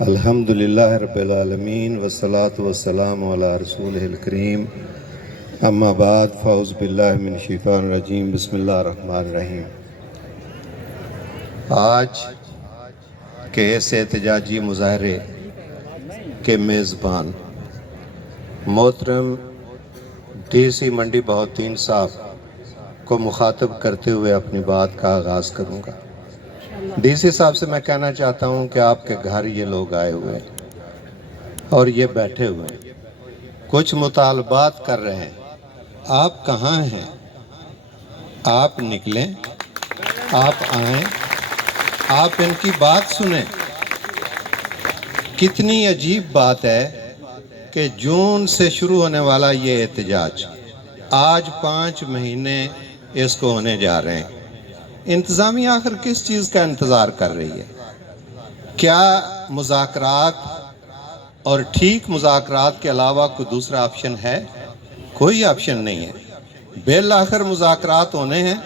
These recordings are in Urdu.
الحمدللہ رب العالمین والصلاة والسلام علی رسولہ الکریم اما بعد فاعوذ باللہ من الشیطان الرجیم بسم اللہ الرحمن الرحیم۔ آج کے اس احتجاجی مظاہرے کے میزبان محترم ڈی سی منڈی بہاؤالدین صاحب کو مخاطب کرتے ہوئے اپنی بات کا آغاز کروں گا۔ ڈی سی صاحب سے میں کہنا چاہتا ہوں کہ آپ کے گھر یہ لوگ آئے ہوئے ہیں اور یہ بیٹھے ہوئے ہیں، کچھ مطالبات کر رہے ہیں۔ آپ کہاں ہیں؟ آپ نکلیں، آپ آئیں، آپ ان کی بات سنیں۔ کتنی عجیب بات ہے کہ جون سے شروع ہونے والا یہ احتجاج آج 5 مہینے اس کو ہونے جا رہے ہیں۔ انتظامیہ آخر کس چیز کا انتظار کر رہی ہے؟ کیا مذاکرات اور ٹھیک مذاکرات کے علاوہ کوئی دوسرا آپشن ہے؟ کوئی آپشن نہیں ہے۔ بالآخر مذاکرات ہونے ہیں،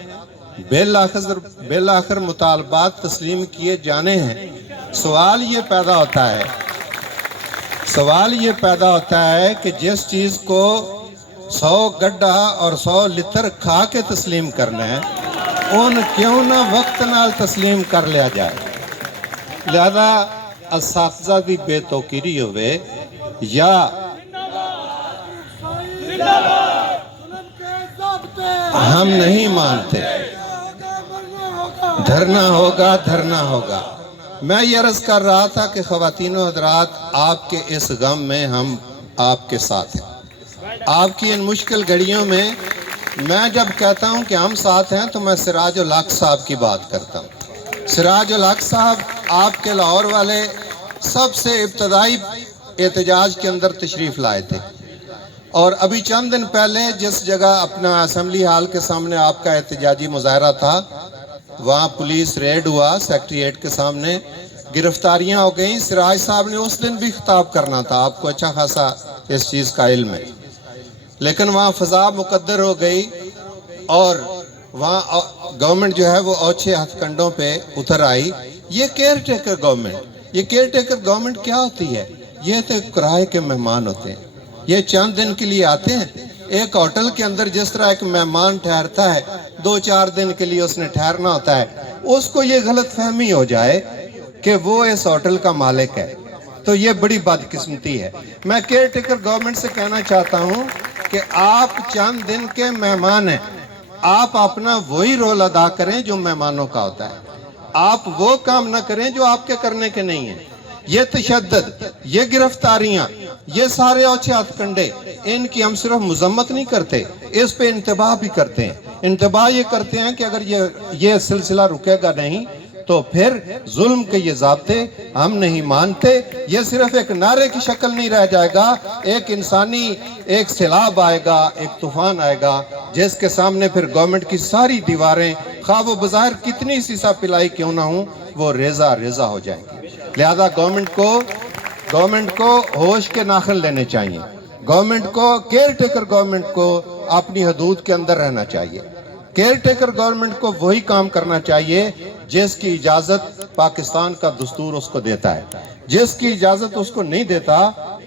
بالآخر مطالبات تسلیم کیے جانے ہیں۔ سوال یہ پیدا ہوتا ہے کہ جس چیز کو 100 گڈھا اور 100 لتر کھا کے تسلیم کرنا ہے، ان کیوں نہ وقت نال تسلیم کر لیا جائے۔ لہذا اساتذہ دی بے توقیری ہوئے یا ہم نہیں مانتے، دھرنا ہوگا۔ میں یہ عرض کر رہا تھا کہ خواتین و حضرات، آپ کے اس غم میں ہم آپ کے ساتھ ہیں۔ آپ کی ان مشکل گھڑیوں میں میں جب کہتا ہوں کہ ہم ساتھ ہیں تو میں سراج الحق صاحب کی بات کرتا ہوں۔ سراج الحق صاحب آپ کے لاہور والے سب سے ابتدائی احتجاج کے اندر تشریف لائے تھے، اور ابھی چند دن پہلے جس جگہ اپنا اسمبلی ہال کے سامنے آپ کا احتجاجی مظاہرہ تھا، وہاں پولیس ریڈ ہوا، سیکٹریٹ کے سامنے گرفتاریاں ہو گئیں۔ سراج صاحب نے اس دن بھی خطاب کرنا تھا، آپ کو اچھا خاصا اس چیز کا علم ہے، لیکن وہاں فضا مقدر ہو گئی اور وہاں گورنمنٹ جو ہے وہ اوچھے ہتھ کنڈوں پہ اتر آئی۔ یہ کیئر ٹیکر گورنمنٹ کیا ہوتی ہے؟ یہ تو کرائے کے مہمان ہوتے ہیں، یہ چند دن کے لیے آتے ہیں۔ ایک ہوٹل کے اندر جس طرح ایک مہمان ٹھہرتا ہے، 2-4 دن کے لیے اس نے ٹھہرنا ہوتا ہے، اس کو یہ غلط فہمی ہو جائے کہ وہ اس ہوٹل کا مالک ہے، تو یہ بڑی بدقسمتی ہے۔ میں کیئر ٹیکر گورنمنٹ سے کہنا چاہتا ہوں کہ آپ چند دن کے مہمان ہیں، آپ اپنا وہی رول ادا کریں جو مہمانوں کا ہوتا ہے۔ آپ وہ کام نہ کریں جو آپ کے کرنے کے نہیں ہیں۔ یہ تشدد، یہ گرفتاریاں، یہ سارے اوچھے ہتھ کنڈے، ان کی ہم صرف مذمت نہیں کرتے، اس پہ انتباہ بھی کرتے ہیں۔ انتباہ یہ کرتے ہیں کہ اگر یہ سلسلہ رکے گا نہیں تو پھر ظلم کے یہ ضابطے ہم نہیں مانتے۔ یہ صرف ایک نعرے کی شکل نہیں رہ جائے گا، ایک انسانی ایک سیلاب آئے گا، ایک طوفان آئے گا، جس کے سامنے پھر گورنمنٹ کی ساری دیواریں، خواہ وہ بظاہر کتنی سیسا پلائی کیوں نہ ہوں، وہ ریزہ ہو جائیں گی۔ لہذا گورنمنٹ کو ہوش کے ناخن لینے چاہیے۔ کیئر ٹیکر گورنمنٹ کو اپنی حدود کے اندر رہنا چاہیے۔ کیئر ٹیکر گورنمنٹ کو وہی کام کرنا چاہیے جس کی اجازت پاکستان کا دستور اس کو دیتا ہے۔ جس کی اجازت اس کو نہیں دیتا،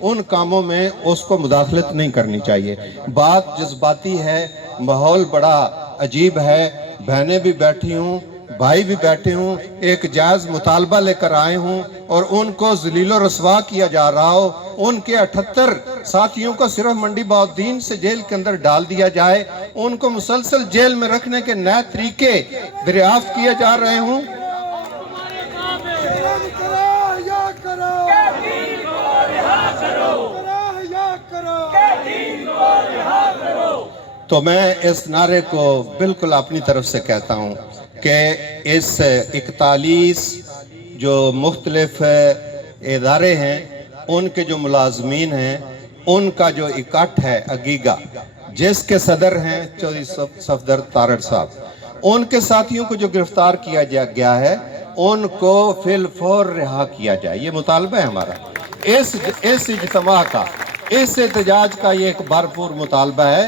ان کاموں میں اس کو مداخلت نہیں کرنی چاہیے۔ بات جذباتی ہے، ماحول بڑا عجیب ہے، بہنیں بھی بیٹھی ہوں، بھائی بھی بیٹھے ہوں، ایک جائز مطالبہ لے کر آئے ہوں اور ان کو ذلیل و رسوا کیا جا رہا ہو، ان کے 78 ساتھیوں کو صرف منڈی بہاؤالدین سے جیل کے اندر ڈال دیا جائے، ان کو مسلسل جیل میں رکھنے کے نئے طریقے دریافت کیے جا رہے ہوں۔ تو میں اس نعرے کو بالکل اپنی طرف سے کہتا ہوں کہ اس 41 جو مختلف ادارے ہیں، ان کے جو ملازمین ہیں، ان کا جو اکٹھ ہے اگیگا، جس کے صدر ہیں چودھری صفدر تارڑ صاحب، ان کے ساتھیوں کو جو گرفتار کیا گیا ہے، ان کو فی الفور رہا کیا جائے۔ یہ مطالبہ ہے ہمارا، اس اجتماع کا، اس احتجاج کا یہ ایک بھرپور مطالبہ ہے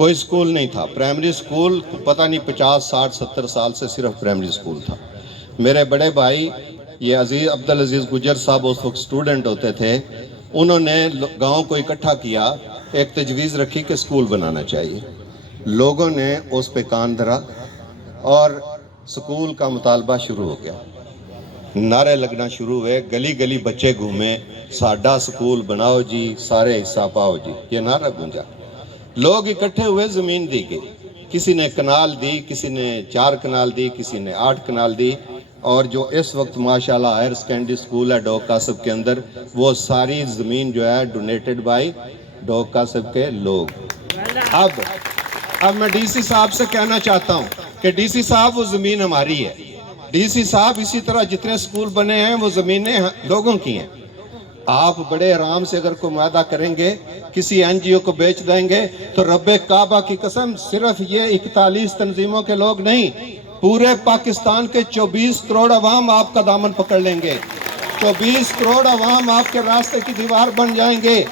کوئی سکول نہیں تھا. پرائمری سکول پتہ نہیں 50 60 70 سال سے صرف پرائمری سکول تھا. میرے بڑے بھائی یہ عبدالعزیز گجر صاحب اس وقت اسٹوڈنٹ ہوتے تھے. انہوں نے گاؤں کو اکٹھا کیا, ایک تجویز رکھی کہ سکول بنانا چاہیے. لوگوں نے اس پہ کان دھرا اور سکول کا مطالبہ شروع ہو گیا. نعرے لگنا شروع ہوئے, گلی گلی بچے گھومے, ساڈا سکول بناؤ جی, سارے حصہ پاؤ جی, یہ نعرہ گونجا. لوگ اکٹھے ہوئے, زمین دی گئی. کسی نے کنال دی, کسی نے 4 کنال دی, کسی نے 8 کنال دی. اور جو اس وقت ماشاءاللہ ہائر سیکنڈری سکول ہے ڈوگ قاسب کے اندر, وہ ساری زمین جو ہے ڈونیٹڈ بائی ڈوگ قاسب کے لوگ. اب میں ڈی سی صاحب سے کہنا چاہتا ہوں کہ ڈی سی صاحب وہ زمین ہماری ہے. ڈی سی صاحب اسی طرح جتنے سکول بنے ہیں وہ زمینیں لوگوں کی ہیں. آپ بڑے آرام سے اگر کوئی معاہدہ کریں گے, کسی این جی او کو بیچ دیں گے, تو رب کعبہ کی قسم صرف یہ 41 تنظیموں کے لوگ نہیں, پورے پاکستان کے 24 کروڑ عوام آپ کا دامن پکڑ لیں گے. 24 کروڑ عوام آپ کے راستے کی دیوار بن جائیں گے.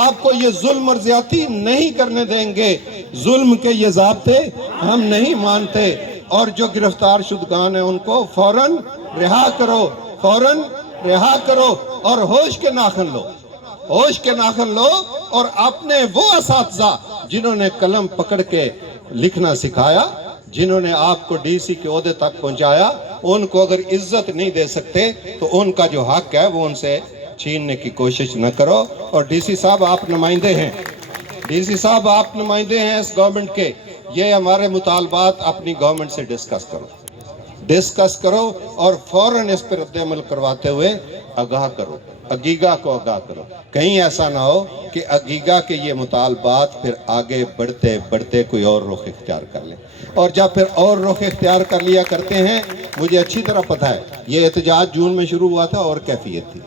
آپ کو یہ ظلم اور زیادتی نہیں کرنے دیں گے. ظلم کے یہ ضابطے ہم نہیں مانتے. اور جو گرفتار شدگان ہیں ان کو فوراً رہا کرو, فوراً رہا کرو, اور ہوش کے ناخن لو, ہوش کے ناخن لو. اور اپنے وہ اساتذہ جنہوں نے قلم پکڑ کے لکھنا سکھایا, جنہوں نے آپ کو ڈی سی کے عہدے تک پہنچایا, ان کو اگر عزت نہیں دے سکتے تو ان کا جو حق ہے وہ ان سے چھیننے کی کوشش نہ کرو. اور ڈی سی صاحب آپ نمائندے ہیں, ڈی سی صاحب آپ نمائندے ہیں اس گورنمنٹ کے. یہ ہمارے مطالبات اپنی گورنمنٹ سے ڈسکس کرو اور فوراً اس پر رد عمل کرواتے ہوئے آگاہ کرو, اگیگا کو آگاہ کرو. کہیں ایسا نہ ہو کہ اگیگا کے یہ مطالبات پھر آگے بڑھتے بڑھتے کوئی اور رخ اختیار کر لیں. اور جب پھر اور رخ اختیار کر لیا کرتے ہیں, مجھے اچھی طرح پتہ ہے یہ احتجاج جون میں شروع ہوا تھا اور کیفیت تھی,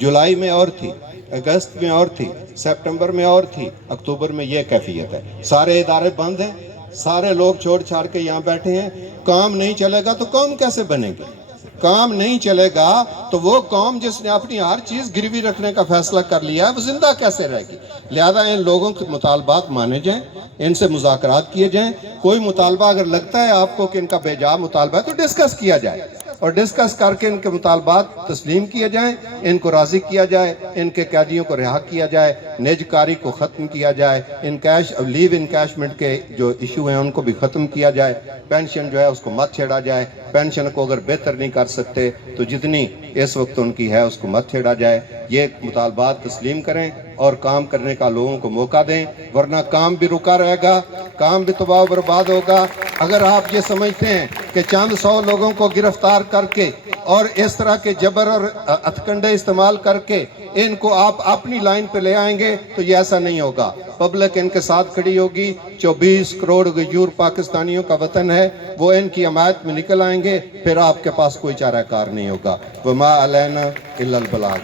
جولائی میں اور تھی, اگست میں اور تھی, سپٹمبر میں اور تھی, اکتوبر میں یہ کیفیت ہے. سارے ادارے بند ہیں, سارے لوگ چھوڑ چھاڑ کے یہاں بیٹھے ہیں. کام نہیں چلے گا تو قوم کیسے بنے گی؟ کام نہیں چلے گا تو وہ قوم جس نے اپنی ہر چیز گروی رکھنے کا فیصلہ کر لیا ہے وہ زندہ کیسے رہے گی؟ لہذا ان لوگوں کے مطالبات مانے جائیں, ان سے مذاکرات کیے جائیں. کوئی مطالبہ اگر لگتا ہے آپ کو کہ ان کا بے جا مطالبہ ہے تو ڈسکس کیا جائے, اور ڈسکس کر کے ان کے مطالبات تسلیم کیے جائیں, ان کو راضی کیا جائے, ان کے قیدیوں کو رہا کیا جائے, نیجکاری کو ختم کیا جائے, لیو انکیشمنٹ کے جو ایشو ہیں ان کو بھی ختم کیا جائے. پینشن جو ہے اس کو مت چھیڑا جائے. پینشن کو اگر بہتر نہیں کر سکتے تو جتنی اس وقت ان کی ہے اس کو مت چھیڑا جائے. یہ مطالبات تسلیم کریں اور کام کرنے کا لوگوں کو موقع دیں, ورنہ کام بھی رکا رہے گا, کام بھی تباہ و برباد ہوگا. اگر آپ یہ سمجھتے ہیں کہ چند 100 لوگوں کو گرفتار کر کے اور اس طرح کے جبر اور ہتھکنڈے استعمال کر کے ان کو آپ اپنی لائن پہ لے آئیں گے تو یہ ایسا نہیں ہوگا. پبلک ان کے ساتھ کھڑی ہوگی. 24 کروڑ غیور پاکستانیوں کا وطن ہے, وہ ان کی حمایت میں نکل آئیں گے. پھر آپ کے پاس کوئی چارہ کار نہیں ہوگا. وما علینا الا البلاغ.